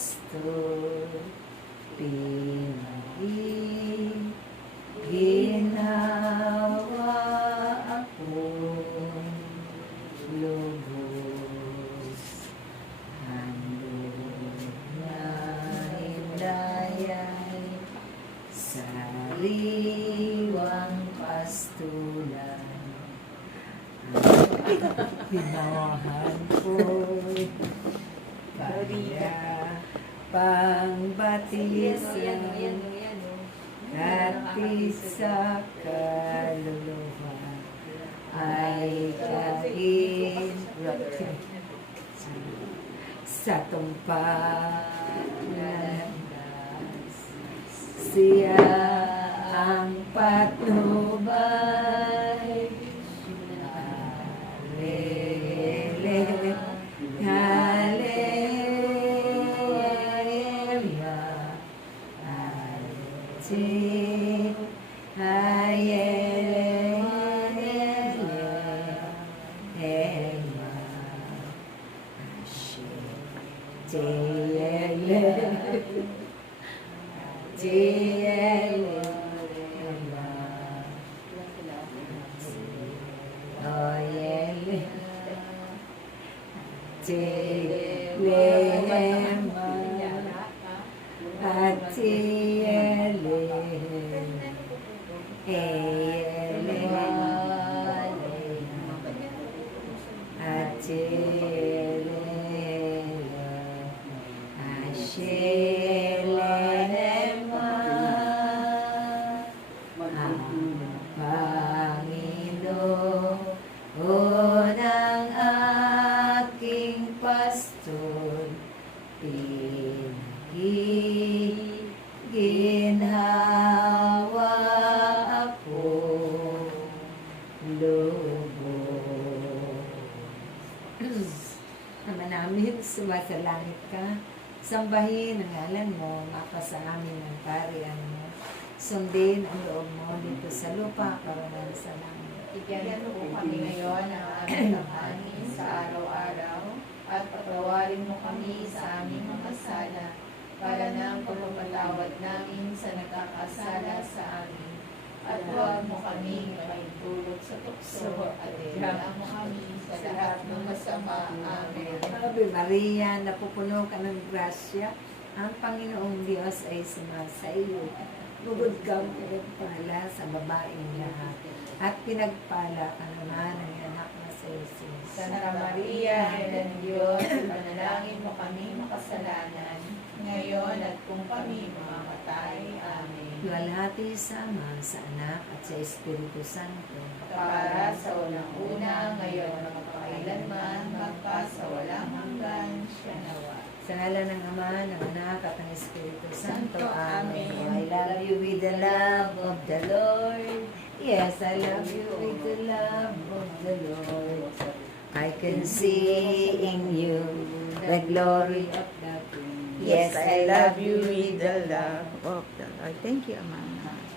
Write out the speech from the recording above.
pastor, ginawa akong lubos, handog na himlayay, sariwang pastulan. Hinawahan ko'y kaya pangbatisan hati sa kaluluwa ay kahit sa tumpak na landas, siya ang patnubay. Panginoon ang aking pastor, ginhawa ako lubos. Ama namin, sumasalangit ka, sambahin ang ngalan mo, mapasa amin ang parian mo, sundin ang loob mo dito sa lupa, karoon sa langit. Bigyan mo kami ngayon ng aming kakanin sa araw-araw at patawarin mo kami sa aming mga sala para ng pagpapatawad namin sa nagkakasala sa amin. At huwag mo kami maitulog sa tukso at ilang mo kami sa lahat ng masama. Amen. Ave Maria, napupuno ka ng grasya, ang Panginoong Diyos ay sumasa iyo. Bugod kang pinagpala sa babaeng lahat, at pinagpala ka naman ng anak na sa Jesus. Santa Maria, Ina ng Diyos, panalangin mo kami makasalanan, ngayon at kung kami mamamatay. Amen. Luwalhati sa Ama, sa Anak, at sa Espiritu Santo. Para sa walang una, ngayon at magpakailanman, magpa sa walang hanggan, siya nawa. Sa ngalan ng Ama, ng Anak, at ng Espiritu Santo. Amen. Amen. I love you with the love of the Lord. Yes, I love you with the love of the Lord. I can see in you the glory of the King. Yes, I love you with the love of the Lord. Thank you, Ama.